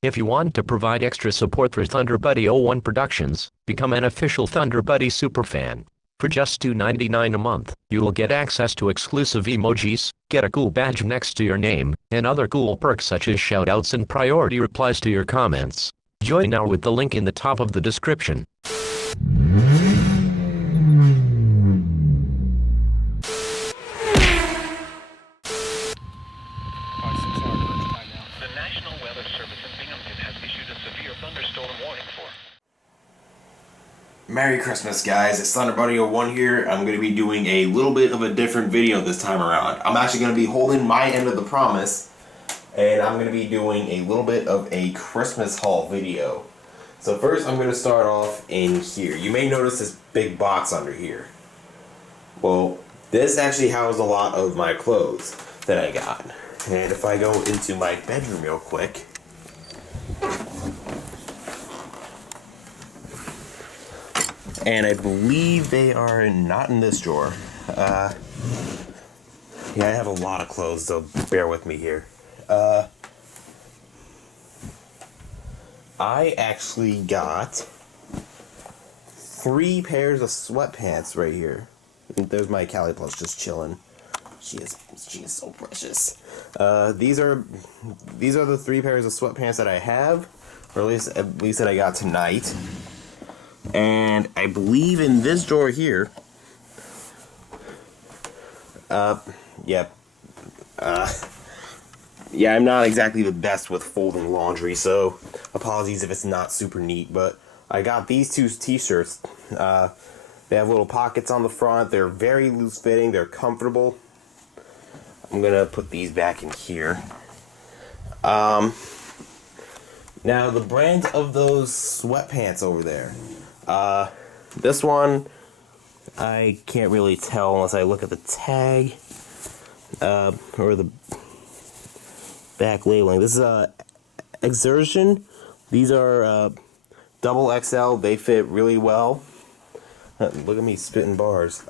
If you want to provide extra support for ThunderBuddy 01 Productions, become an official ThunderBuddy superfan. For just $2.99 a month, you will get access to exclusive emojis, get a cool badge next to your name, and other cool perks such as shoutouts and priority replies to your comments. Join now with the link in the top of the description. The National Weather Service in Binghamton has issued a severe thunderstorm warning for. Merry Christmas, guys. It's ThunderBuddy 01 here. I'm going to be doing a little bit of a different video this time around. I'm actually going to be holding my end of the promise, and I'm going to be doing a little bit of a Christmas haul video. So first, I'm going to start off in here. You may notice this big box under here. Well, this actually housed a lot of my clothes that I got. And if I go into my bedroom real quick, and I believe they are not in this drawer. Yeah, I have a lot of clothes, so bear with me here. I actually got 3 pairs of sweatpants right here. And there's my Cali Plus just chilling. She is so precious. These are the 3 pairs of sweatpants that I have, or at least that I got tonight. And I believe in this drawer here, yeah, I'm not exactly the best with folding laundry, so apologies if it's not super neat, but I got these 2 t-shirts. They have little pockets on the front, they're very loose fitting, they're comfortable. I'm gonna put these back in here. Now the brand of those sweatpants over there. This one, I can't really tell unless I look at the tag, or the back labeling. This is, Exertion. These are, double XL. They fit really well. Look at me spitting bars.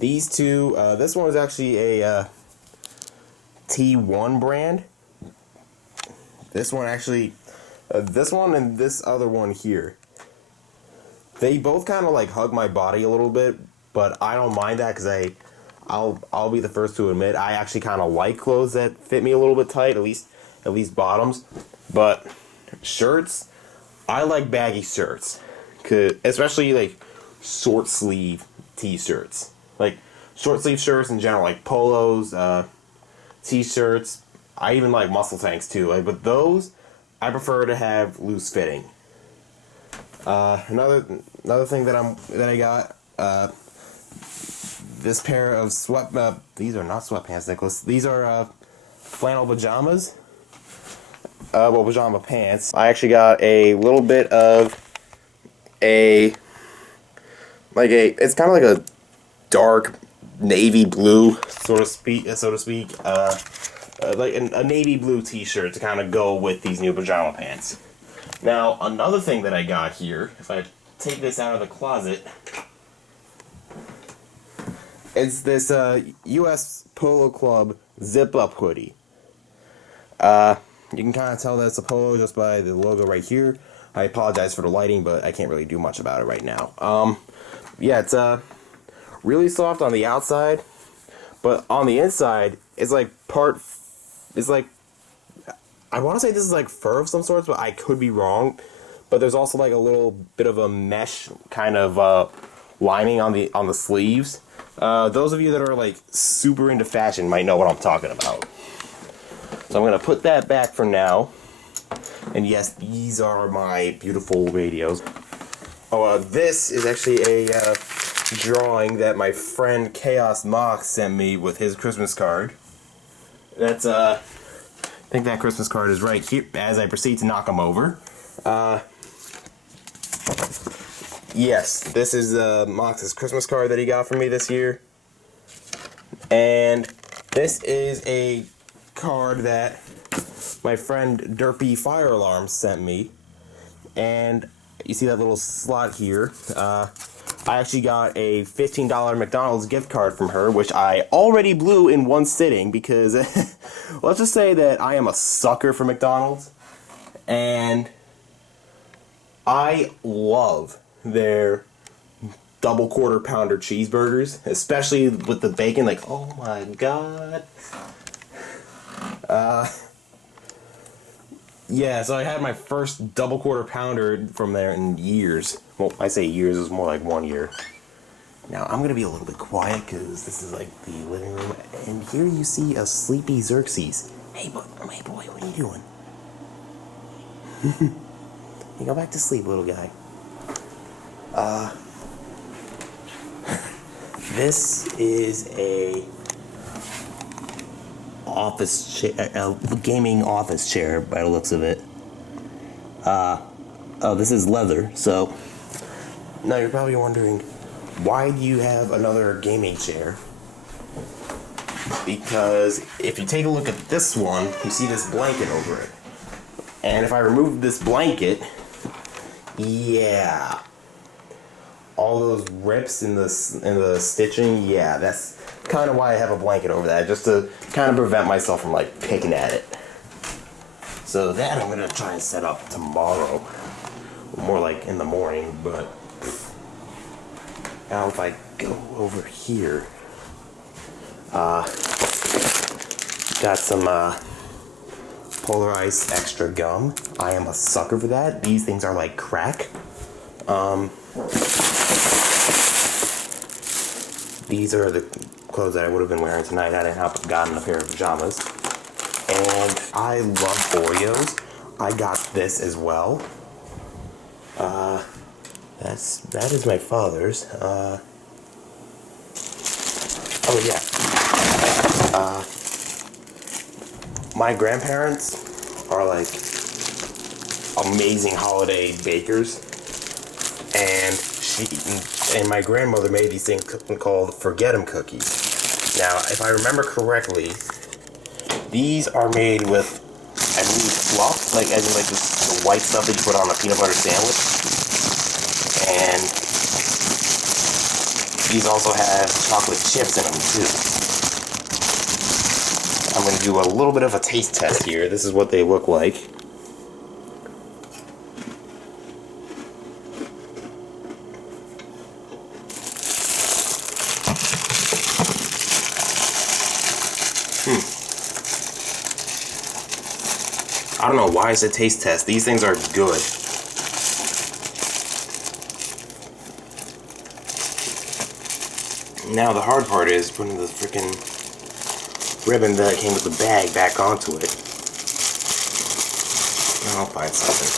These 2, this one is actually a, T1 brand. This one actually, this one and this other one here. They both kind of like hug my body a little bit, but I don't mind that because I'll be the first to admit I actually kind of like clothes that fit me a little bit tight, at least bottoms. But shirts, I like baggy shirts, especially like short sleeve t-shirts, like short sleeve shirts in general, like polos, t-shirts. I even like muscle tanks too, but those I prefer to have loose fitting. Another thing that I got, this pair of these are not sweatpants, Nicholas. These are flannel pajamas. Well, pajama pants. I actually got a little bit of it's kind of like a dark navy blue, so to speak. Like a navy blue t-shirt to kind of go with these new pajama pants. Now, another thing that I got here, if I take this out of the closet, it's this US Polo Club zip-up hoodie. You can kind of tell that it's a Polo just by the logo right here. I apologize for the lighting, but I can't really do much about it right now. Yeah, it's really soft on the outside, but on the inside, it's like I want to say this is like fur of some sorts, but I could be wrong. But there's also like a little bit of a mesh kind of lining on the sleeves. Those of you that are like super into fashion might know what I'm talking about. So I'm gonna put that back for now. And yes, these are my beautiful radios. Oh, this is actually a drawing that my friend Chaos Mox sent me with his Christmas card. That's I think that Christmas card is right here as I proceed to knock them over. Yes, this is Mox's Christmas card that he got for me this year. And this is a card that my friend Derpy Fire Alarm sent me. And you see that little slot here. I actually got a $15 McDonald's gift card from her, which I already blew in one sitting because let's just say that I am a sucker for McDonald's, and I love their double quarter pounder cheeseburgers, especially with the bacon. Like, oh my god. Yeah, so I had my first double quarter pounder from there in years. Well, I say years, it was more like 1 year. Now, I'm gonna be a little bit quiet because this is like the living room, and here you see a sleepy Xerxes. Hey, boy, what are you doing? You go back to sleep, little guy. This is a office chair, a gaming office chair by the looks of it. Oh, this is leather, so now you're probably wondering, why do you have another gaming chair? Because if you take a look at this one, you see this blanket over it. And if I remove this blanket, yeah, all those rips in the stitching, yeah, that's kind of why I have a blanket over that, just to kind of prevent myself from like picking at it. So that I'm gonna try and set up tomorrow, more like in the morning. But now if I go over here, got some polarized extra gum. I am a sucker for that. These things are like crack. These are the clothes that I would have been wearing tonight had I not gotten a pair of pajamas. And I love Oreos. I got this as well. That is my father's. Oh yeah. My grandparents are like amazing holiday bakers, and my grandmother made these things called Forget 'em cookies. Now, if I remember correctly, these are made with, I believe, fluff, like as in like the white stuff that you put on a peanut butter sandwich. And these also have chocolate chips in them too. I'm going to do a little bit of a taste test here. This is what they look like. I don't know why it's a taste test. These things are good. Now the hard part is putting the freaking ribbon that came with the bag back onto it. I'll find something.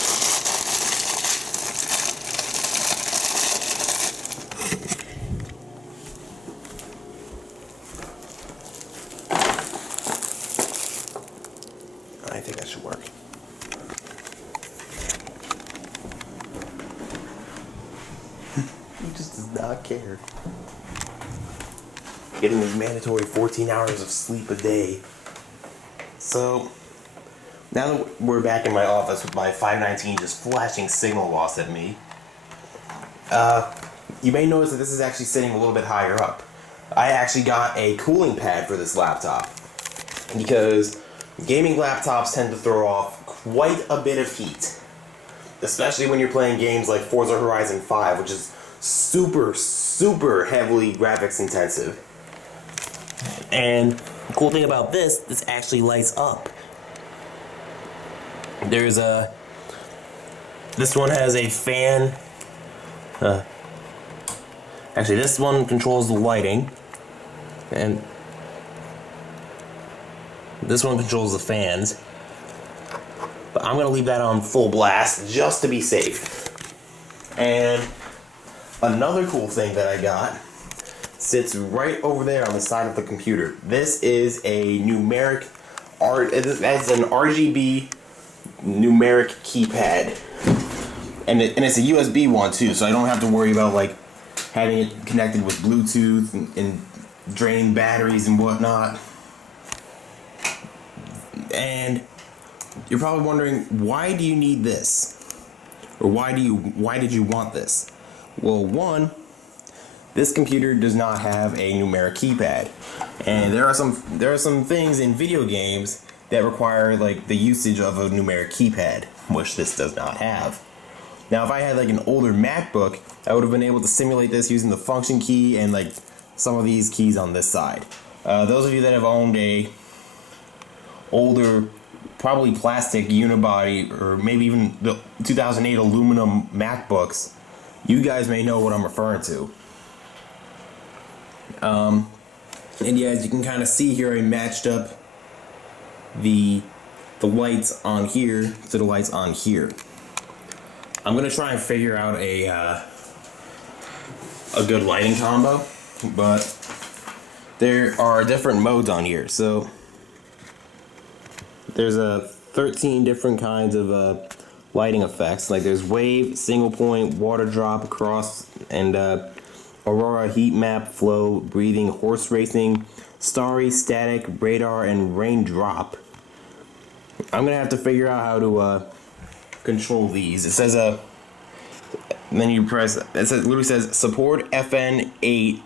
I think that should work. He just does not care. Getting his mandatory 14 hours of sleep a day. So, now that we're back in my office with my 519 just flashing signal loss at me, you may notice that this is actually sitting a little bit higher up. I actually got a cooling pad for this laptop, because gaming laptops tend to throw off quite a bit of heat, especially when you're playing games like Forza Horizon 5, which is super heavily graphics intensive. And the cool thing about this actually lights up. There's this one has a fan. Actually, this one controls the lighting, and this one controls the fans. But I'm gonna leave that on full blast just to be safe. And another cool thing that I got sits right over there on the side of the computer. This is a numeric it's an Rgb Numeric Keypad, and it's a USB one too, so I don't have to worry about like having it connected with Bluetooth and draining batteries and whatnot. And you're probably wondering, why do you need this, or why did you want this? Well, one, this computer does not have a numeric keypad. And there are some things in video games that require like the usage of a numeric keypad, which this does not have. Now, if I had like an older MacBook, I would have been able to simulate this using the function key and like some of these keys on this side. Those of you that have owned a older, probably plastic unibody, or maybe even the 2008 aluminum MacBooks, you guys may know what I'm referring to. And yeah, as you can kind of see here, I matched up the lights on here to the lights on here. I'm gonna try and figure out a good lighting combo, but there are different modes on here. So there's 13 different kinds of lighting effects. Like there's wave, single point, water drop, cross, and aurora, heat map, flow, breathing, horse racing, starry, static, radar, and raindrop. I'm gonna have to figure out how to control these. It says then you press. Literally says support FN8,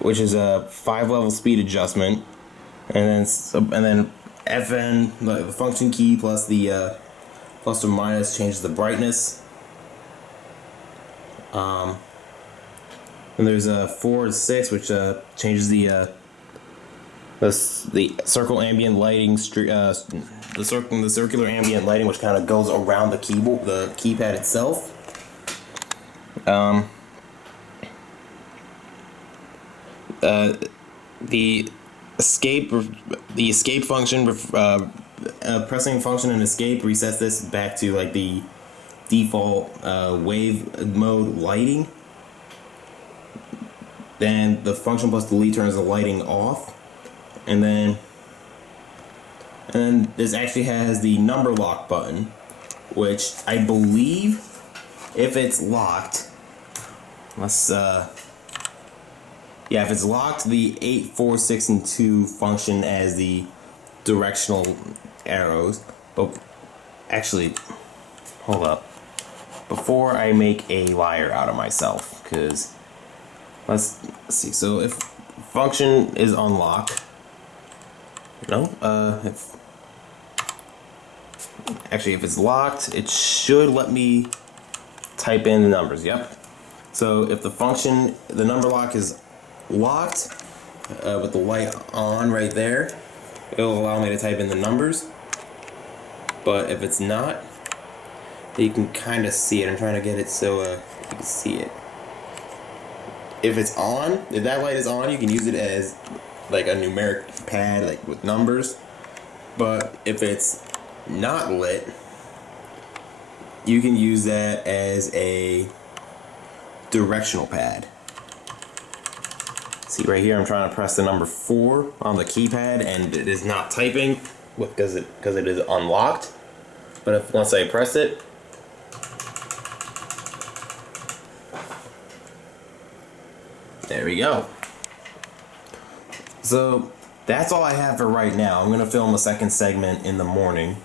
which is a 5-level speed adjustment, and then FN, the function key plus the plus or minus changes the brightness. And there's a 4 and 6, which changes the circle ambient lighting, the circular ambient lighting, which kind of goes around the keyboard, the keypad itself. The escape function, pressing function and escape resets this back to like the default wave mode lighting. Then the function plus delete turns the lighting off, and then this actually has the number lock button, which I believe if it's locked, if it's locked, the 8, 4, 6, and 2 function as the directional arrows. But actually, hold up, before I make a liar out of myself, because let's see. So if function is unlocked, if it's locked, it should let me type in the numbers. Yep. So if the number lock is locked with the light on right there, it will allow me to type in the numbers. But if it's not, you can kind of see it. I'm trying to get it so you can see it. If it's on, if that light is on, you can use it as like a numeric pad, like with numbers. But if it's not lit, you can use that as a directional pad. See right here, I'm trying to press the number 4 on the keypad, and it is not typing because it is unlocked. But once I press it, there we go. So that's all I have for right now. I'm gonna film a second segment in the morning,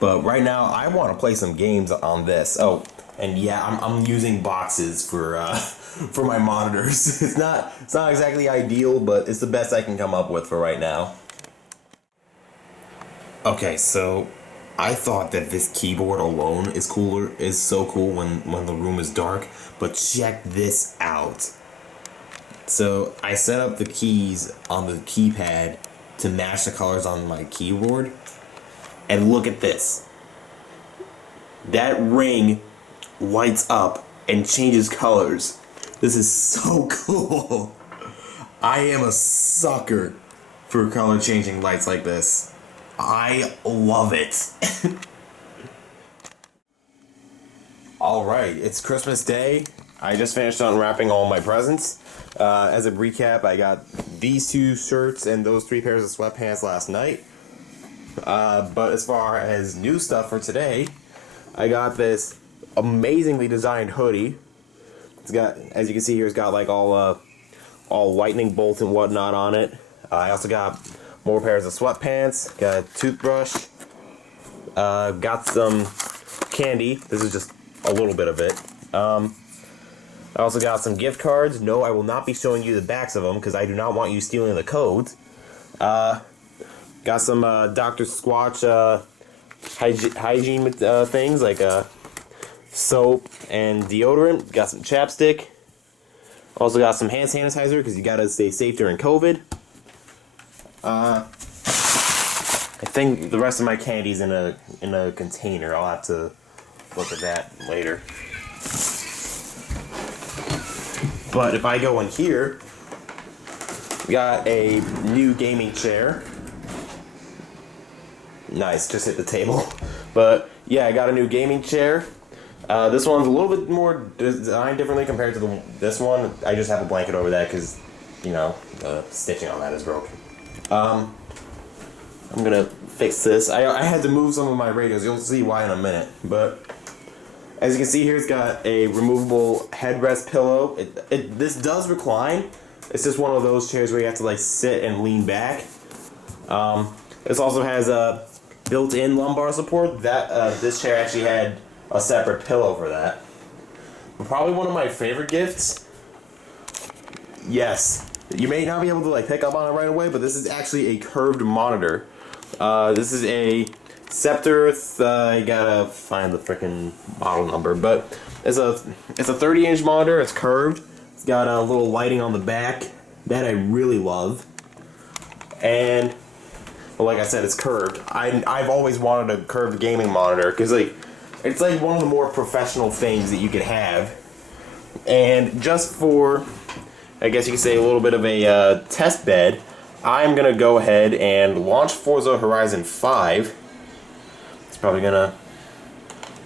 but right now I want to play some games on this. Oh, and yeah, I'm using boxes for my monitors. It's not exactly ideal, but it's the best I can come up with for right now. Okay, so I thought that this keyboard alone is so cool when the room is dark, but check this out. So I set up the keys on the keypad to match the colors on my keyboard, and look at this. That ring lights up and changes colors. This is so cool. I am a sucker for color changing lights like this. I love it. Alright, it's Christmas Day. I just finished unwrapping all my presents. As a recap, I got these 2 shirts and those 3 pairs of sweatpants last night. But as far as new stuff for today, I got this amazingly designed hoodie. It's got, as you can see here, it's got like all lightning bolts and whatnot on it. I also got more pairs of sweatpants, got a toothbrush, got some candy. This is just a little bit of it. I also got some gift cards. No, I will not be showing you the backs of them because I do not want you stealing the codes. Got some Dr. Squatch hygiene things like soap and deodorant. Got some chapstick. Also got some hand sanitizer because you gotta stay safe during COVID. I think the rest of my candy's in a container. I'll have to look at that later. But if I go in here, we got a new gaming chair. Nice, just hit the table. But yeah, I got a new gaming chair. This one's a little bit more designed differently compared to this one. I just have a blanket over that because, you know, the stitching on that is broken. I'm gonna fix this. I had to move some of my radios. You'll see why in a minute. But as you can see here, it's got a removable headrest pillow. This does recline. It's just one of those chairs where you have to like sit and lean back. This also has a built-in lumbar support. That this chair actually had a separate pillow for that. But probably one of my favorite gifts. Yes, you may not be able to like pick up on it right away, but this is actually a curved monitor. This is a Scepter. I gotta find the freaking model number, but it's a 30-inch monitor. It's curved. It's got a little lighting on the back that I really love, and well, like I said, it's curved. I've always wanted a curved gaming monitor because like it's like one of the more professional things that you could have, and just for, I guess you could say, a little bit of a test bed, I'm gonna go ahead and launch Forza Horizon 5. It's probably gonna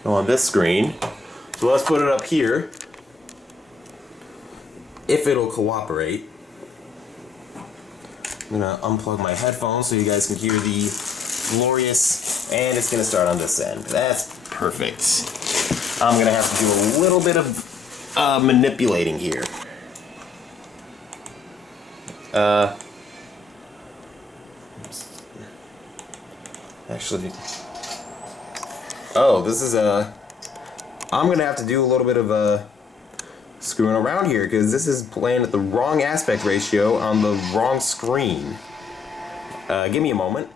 go on this screen. So let's put it up here. If it'll cooperate. I'm gonna unplug my headphones so you guys can hear the glorious, and it's gonna start on this end. That's perfect. I'm gonna have to do a little bit of manipulating here. Actually, oh, this is I'm gonna have to do a little bit of screwing around here because this is playing at the wrong aspect ratio on the wrong screen. Give me a moment.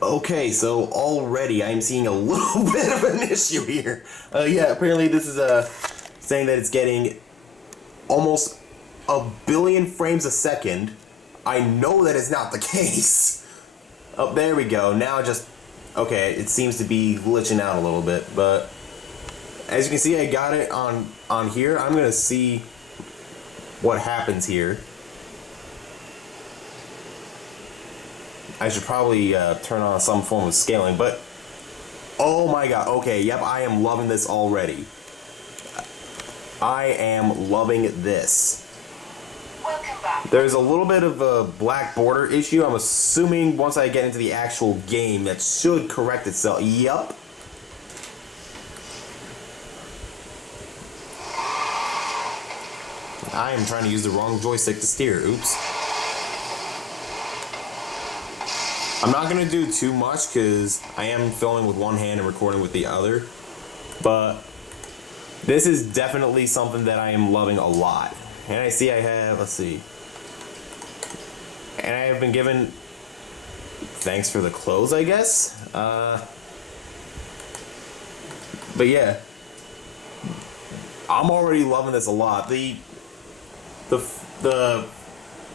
Okay, so already I'm seeing a little bit of an issue here. Yeah, apparently this is saying that it's getting almost a billion frames a second. I know that is not the case. Oh, there we go. Now just, okay, it seems to be glitching out a little bit, but as you can see, I got it on here. I'm gonna see what happens here. I should probably turn on some form of scaling, but oh my god, okay, yep, I am loving this already. I am loving this. There's a little bit of a black border issue. I'm assuming once I get into the actual game, that should correct itself. Yup. I am trying to use the wrong joystick to steer. Oops. I'm not going to do too much because I am filming with one hand and recording with the other. But this is definitely something that I am loving a lot. And I see I have, let's see. And I have been given, thanks for the clothes, I guess. But yeah, I'm already loving this a lot. The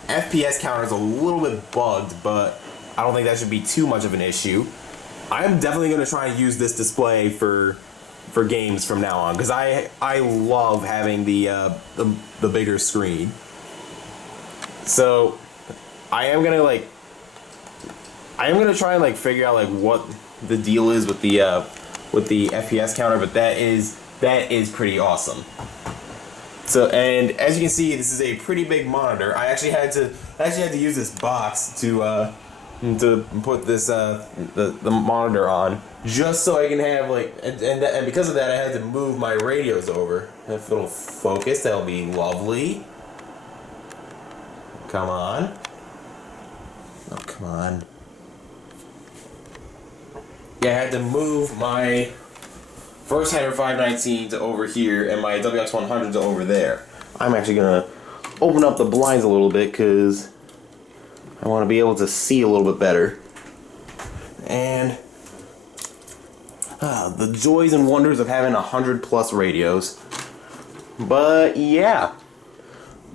FPS counter is a little bit bugged, but I don't think that should be too much of an issue. I'm definitely going to try and use this display for games from now on because I love having the bigger screen. So I am gonna try and like figure out like what the deal is with the FPS counter, but that is pretty awesome. So, and as you can see, this is a pretty big monitor. I actually had to use this box to put this the monitor on just so I can have like and because of that I had to move my radios over. If it'll focus, that'll be lovely. Come on. Oh, come on. Yeah, I had to move my first header 519s over here and my WX100s over there. I'm actually gonna open up the blinds a little bit because I want to be able to see a little bit better. And the joys and wonders of having 100+ radios. But yeah,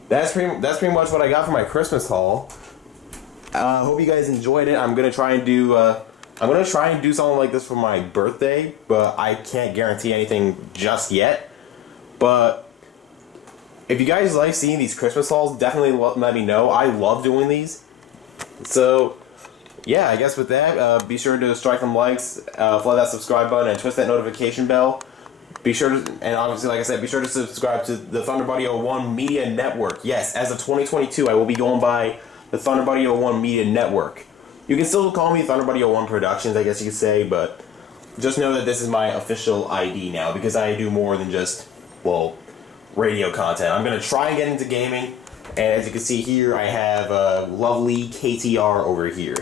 that's pretty much what I got for my Christmas haul. I hope you guys enjoyed it. I'm gonna try and do something like this for my birthday, but I can't guarantee anything just yet. But if you guys like seeing these Christmas hauls, definitely let me know. I love doing these. So yeah, I guess with that, be sure to strike some likes, flood that subscribe button, and twist that notification bell. Be sure to, and obviously, like I said, be sure to subscribe to the ThunderBuddy 01 Media Network. Yes, as of 2022, I will be going by the ThunderBuddy 01 Media Network. You can still call me ThunderBuddy 01 Productions, I guess you could say, but just know that this is my official ID now, because I do more than just, well, radio content. I'm going to try and get into gaming, and as you can see here, I have a lovely KTR over here.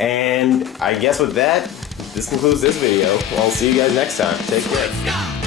And I guess with that, this concludes this video. I'll see you guys next time. Take care.